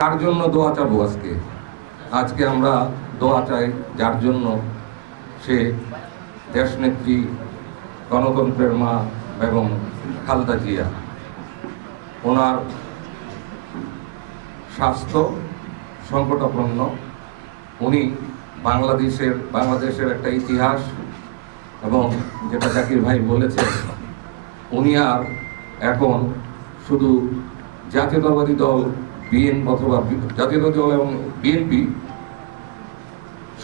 তার জন্য দোয়া চাবো আজকে আমরা দোয়া চাই যার জন্য সে দেশনেত্রী গণতন্ত্রের মা বেগম খালেদা জিয়া। ওনার স্বাস্থ্য সংকটাপন্ন। উনি বাংলাদেশের একটা ইতিহাস, এবং যেটা জাকির ভাই বলেছেন, উনি আর এখন শুধু জাতীয়তাবাদী দল অথবা জাতীয়তাবাদী দল এবং বিএনপি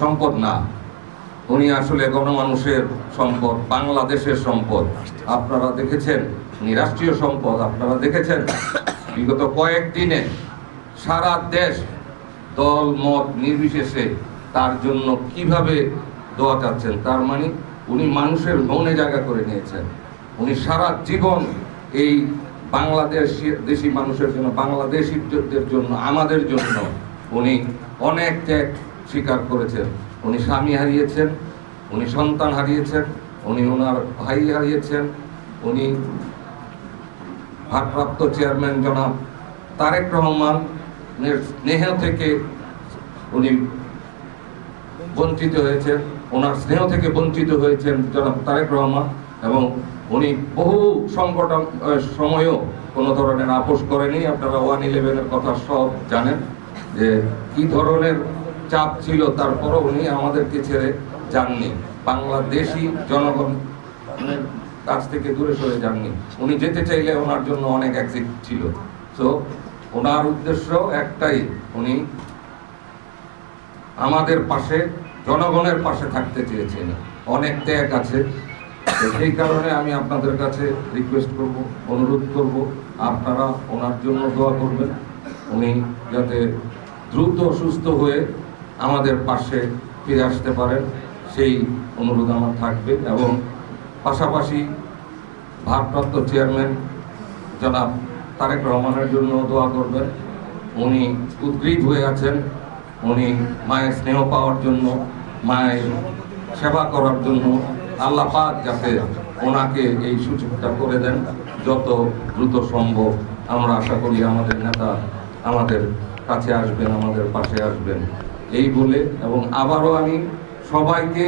সম্পদ না, উনি আসলে গণমানুষের সম্পদ, বাংলাদেশের সম্পদ। আপনারা দেখেছেন উনি রাষ্ট্রীয় সম্পদ। আপনারা দেখেছেন বিগত কয়েকদিনে সারা দেশ দল মত নির্বিশেষে তার জন্য কিভাবে দোয়া চাচ্ছেন। তার মানে উনি মানুষের মনে জায়গা করে নিয়েছেন। উনি সারা জীবন এই দেশি মানুষের জন্য, বাংলাদেশিদের জন্য, আমাদের জন্য উনি অনেক ত্যাগ স্বীকার করেছেন। উনি স্বামী হারিয়েছেন, উনি সন্তান হারিয়েছেন, উনি ওনার ভাই হারিয়েছেন, উনি ভারপ্রাপ্ত চেয়ারম্যান জনাব তারেক রহমানের স্নেহ থেকে উনি বঞ্চিত হয়েছেন, ওনার স্নেহ থেকে বঞ্চিত হয়েছেন জনাব তারেক রহমান। এবং উনি বহু সংকট সময়ও কোনো ধরনের আপোষ করেনি। আপনারা 111-এর কথা সব জানেন যে কি ধরনের চাপ ছিল, তারপরও উনি আমাদেরকে ছেড়ে যাননি, বাংলাদেশি জনগণের কাছ থেকে দূরে সরে যাননি। উনি যেতে চাইলে ওনার জন্য অনেক এক্সিট ছিল। তো ওনার উদ্দেশ্য একটাই, উনি আমাদের পাশে, জনগণের পাশে থাকতে চেয়েছেন। অনেক ত্যাগ আছে। সেই কারণে আমি আপনাদের কাছে রিকোয়েস্ট করব, অনুরোধ করব, আপনারা ওনার জন্য দোয়া করবেন। উনি যাতে দ্রুত সুস্থ হয়ে আমাদের পাশে ফিরে আসতে পারেন, সেই অনুরোধ আমার থাকবে। এবং পাশাপাশি ভারপ্রাপ্ত চেয়ারম্যান জনাব তারেক রহমানের জন্য দোয়া করবেন। উনি উদ্গ্রীব হয়ে আছেন, উনি মায়ের স্নেহ পাওয়ার জন্য, মায়ের সেবা করার জন্য। আল্লাহ পাক যাতে ওনাকে এই সুযোগটা করে দেন যত দ্রুত সম্ভব। আমরা আশা করি আমাদের নেতা আমাদের কাছে আসবেন, আমাদের পাশে আসবেন, এই বলে। এবং আবারও আমি সবাইকে